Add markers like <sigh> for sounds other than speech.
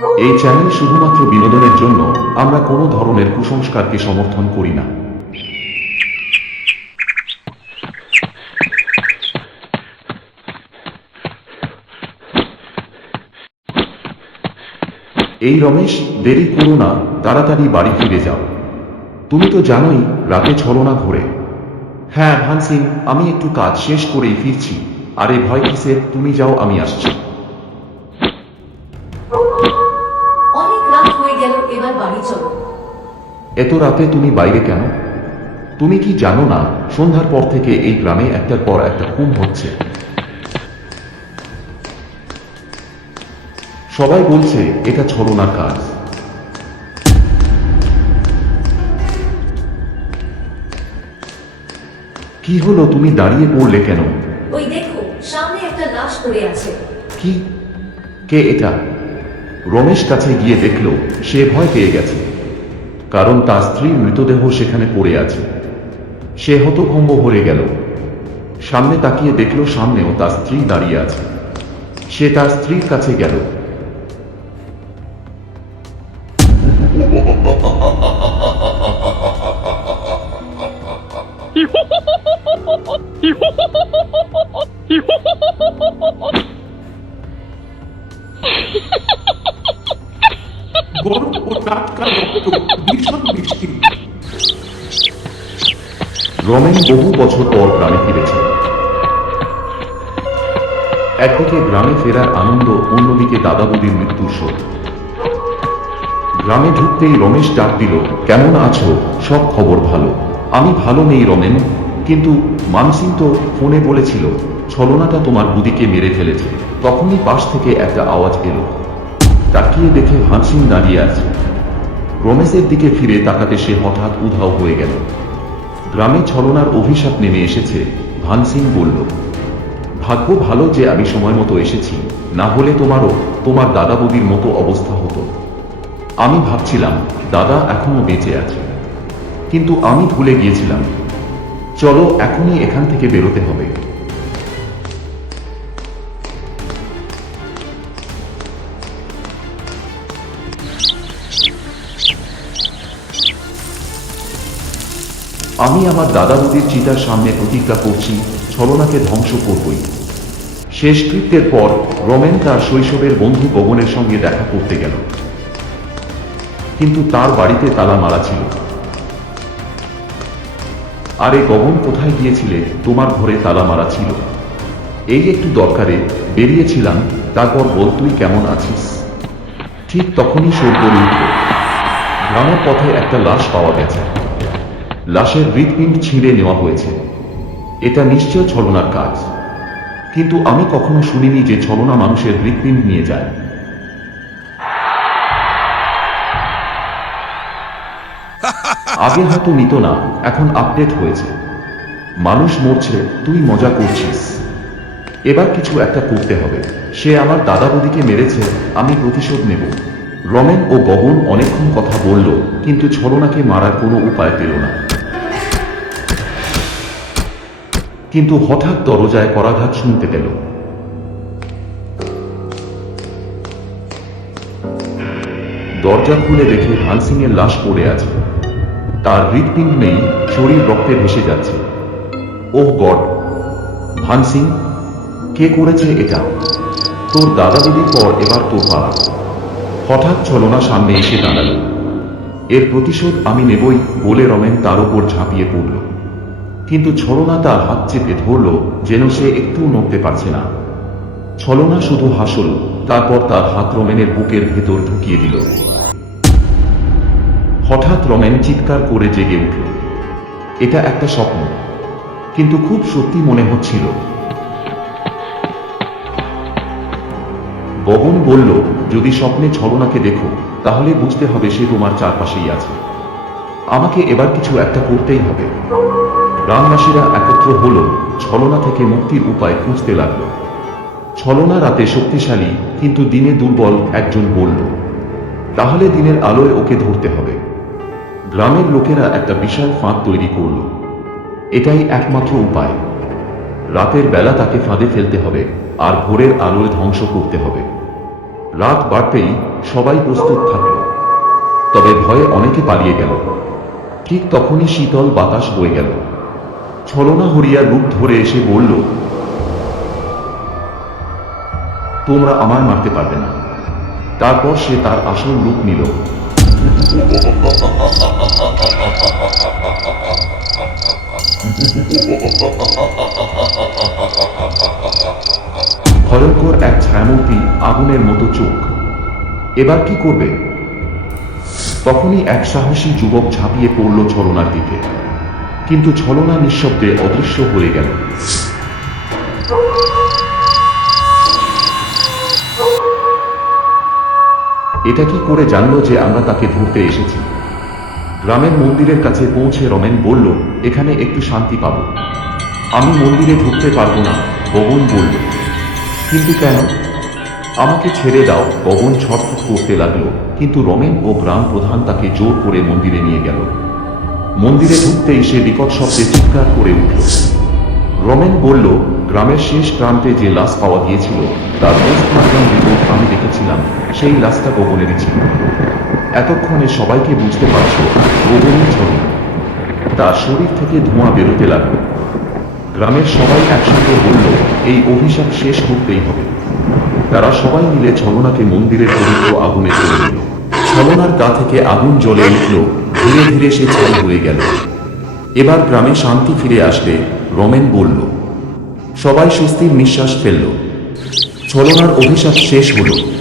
এই চ্যানেল শুধুমাত্র বিনোদনের জন্য আমরা কোনো ধরনের কুসংস্কারকে সমর্থন করি না। এই রমেশ, দেরি করো না, তাড়াতাড়ি বাড়ি ফিরে যাও। তুমি তো জানোই, রাতে ছলনা ঘোরে। হ্যাঁ ভানসিং আমি একটু কাজ শেষ করেই ফিরছি। আরে, ভয় কিসের? তুমি যাও, আমি আসছি। এত রাতে তুমি বাইরে কেন? তুমি কি জানো না সন্ধ্যার পর থেকে এই গ্রামে একটার পর একটা খুন হচ্ছে? সবাই বলছে এটা ছলনার কাজ। কি হলো তুমি দাঁড়িয়ে পড়লে কেন? ওই দেখো সামনে একটা লাশ পড়ে আছে। কি? কে এটা? রমেশ কাছে গিয়ে দেখল সে ভয় পেয়ে গেছে। কারণ তার স্ত্রীর মৃতদেহ সেখানে পড়ে আছে। সে হতভম্ব হয়ে গেল। সামনে তাকিয়ে দেখল সামনেও তার স্ত্রী দাঁড়িয়ে আছে। সে তার স্ত্রীর কাছে গেল। <laughs> গরম ও টাটকা রক্ত ভীষণ মিষ্টি। রমেন বহু বছর পর গ্রামে ফিরেছে। একদিকে গ্রামে ফেরার আনন্দ, অন্যদিকে দাদা বৌদির মৃত্যুর শোক। গ্রামে ঢুকতেই রমেশ ডাক দিল, কেমন আছো? সব খবর ভালো। আমি ভালো নেই রমেন, কিন্তু মানসিং তো ফোনে বলেছিল, ছলনাটা তোমার বুদিকে মেরে ফেলেছে। তখনই পাশ থেকে একটা আওয়াজ এলো। তাকিয়ে দেখে হানসিং দাঁড়িয়ে আছে। রমেশের দিকে ফিরে তাকাতে সে হঠাৎ উধাও হয়ে গেল। গ্রামে ছলনার অভিশাপ নেমে এসেছে ভান সিং বলল, ভাগ্য ভালো যে আমি সময় মতো এসেছি, না হলে তোমারও, তোমার দাদা বৌদির মতো অবস্থা হতো। আমি ভাবছিলাম, দাদা এখনও বেঁচে আছে। কিন্তু আমি ভুলে গিয়েছিলাম, চলো এখনই এখান থেকে বেরোতে হবে। আমি আমার দাদা বৌদির চিতার সামনে প্রতিজ্ঞা করছি, ছলনাকে ধ্বংস করবই। শেষকৃত্যের পর রমেন তার শৈশবের বন্ধু গগনের সঙ্গে দেখা করতে গেল। কিন্তু তার বাড়িতে তালা মারা ছিল। আরে গগন কোথায় গিয়েছিলে? তোমার ঘরে তালা মারা ছিল। এই একটু দরকারে, বেরিয়েছিলাম, তারপর বল তুই কেমন আছিস? ঠিক তখনই শোর গ্রামের পথে একটা লাশ পাওয়া গেছে। লাশের হৃৎপিণ্ড ছিঁড়ে নেওয়া হয়েছে। এটা নিশ্চয় ছলনার কাজ। কিন্তু আমি কখনো শুনিনি যে ছলনা মানুষের হৃৎপিণ্ড নিয়ে যায়। আগে হয়তো নিত না, এখন আপডেট হয়েছে। মানুষ মরছে, তুই মজা করছিস। এবার কিছু একটা করতে হবে। সে আমার দাদা বৌদিকে মেরেছে, আমি প্রতিশোধ নেব। রমেন ও গগন অনেকক্ষণ কথা বলল, কিন্তু ছলনাকে মারার কোনো উপায় পেল না। কিন্তু হঠাৎ দরজায় করাঘাত শুনতে পেল। দরজা খুলে দেখে ভানসিং এর লাশ পড়ে আছে। তার হৃৎপিণ্ড নেই, শরীর রক্তে ভেসে যাচ্ছে। ওহ গড! ভানসিং কে করেছে এটা? তোর দাদা দিদির পর এবার তোর পালা। হঠাৎ ছলনা সামনে এসে দাঁড়াল। এর প্রতিশোধ আমি নেবই বলে রমেন তার উপর ঝাঁপিয়ে পড়ল। কিন্তু ছলনা তার হাত চেপে ধরল যেন সে একটু নড়তে পারছে না। ছলনা শুধু হাসল, তারপর তার হাত রমেনের বুকের ভেতর ঢুকিয়ে দিল। হঠাৎ রমেন চিৎকার করে জেগে উঠল। এটা একটা স্বপ্ন, কিন্তু খুব সত্যি মনে হচ্ছিল। বগন বলল, যদি স্বপ্নে ছলনাকে দেখো, তাহলে বুঝতে হবে সে তোমার চারপাশেই আছে। আমাকে এবার কিছু একটা করতেই হবে। গ্রামবাসীরা একত্র হল, ছলনা থেকে মুক্তির উপায় খুঁজতে লাগল। ছলনা রাতে শক্তিশালী, কিন্তু দিনে দুর্বল একজন বলল, তাহলে দিনের আলোয় ওকে ধরতে হবে। গ্রামের লোকেরা একটা বিশাল ফাঁদ তৈরি করল। এটাই একমাত্র উপায়। রাতের বেলা তাকে ফাঁদে ফেলতে হবে আর ভোরের আলোয় ধ্বংস করতে হবে। রাত বাড়তেই সবাই প্রস্তুত থাকল। তবে ভয়ে অনেকে পালিয়ে গেল। ঠিক তখনই শীতল বাতাস বয়ে গেল। ছলনা হরিয়ার রূপ ধরে এসে বলল, তোমরা আমায় মারতে পারবে না। তারপর সে তার আসল রূপ নিল। ভয়ঙ্কর এক ছায়ামূর্তি আগুনের মতো চোখ। এবার কি করবে? তখনই এক সাহসী যুবক ঝাঁপিয়ে পড়ল ছলনার দিকে। কিন্তু ছলনা নিঃশব্দে অদৃশ্য হয়ে গেল। এটা কি করে জানলো যে আমরা তাকে ধরতে এসেছি? গ্রামের মন্দিরের কাছে পৌঁছে রমেন বলল, এখানে একটু শান্তি পাব। আমি মন্দিরে ঢুকতে পারব না গগন বলল। কিন্তু কেন? আমাকে ছেড়ে দাও, গগন ছটফট করতে লাগল, কিন্তু রমেন ও গ্রাম প্রধান তাকে জোর করে মন্দিরে নিয়ে গেল। মন্দিরে ঢুকতেই সে বিকট শব্দে চিৎকার করে উঠল। রমেন বলল, গ্রামের শেষ প্রান্তে যে লাশ পাওয়া গিয়েছিল, তার রিপোর্ট আমি দেখেছিলাম, সেই লাশটা গোপনেরই ছিল। এতক্ষণে সবাইকে বুঝতে পারছ গোপনই ছবি। তার শরীর থেকে ধোঁয়া বেরোতে লাগল। গ্রামের সবাই একসঙ্গে বলল, এই অভিশাপ শেষ করতেই হবে। তারা সবাই মিলে ছলনাকে মন্দিরের পবিত্র আগুনে চলে গেল ছলনার গা থেকে আগুন জ্বলে উঠল, ধীরে ধীরে সে ছাই হয়ে গেল। এবার গ্রামে শান্তি ফিরে আসবে, রমেন বলল। সবাই স্বস্তির নিঃশ্বাস ফেলল। ছলনার অভিশাপ শেষ হলো।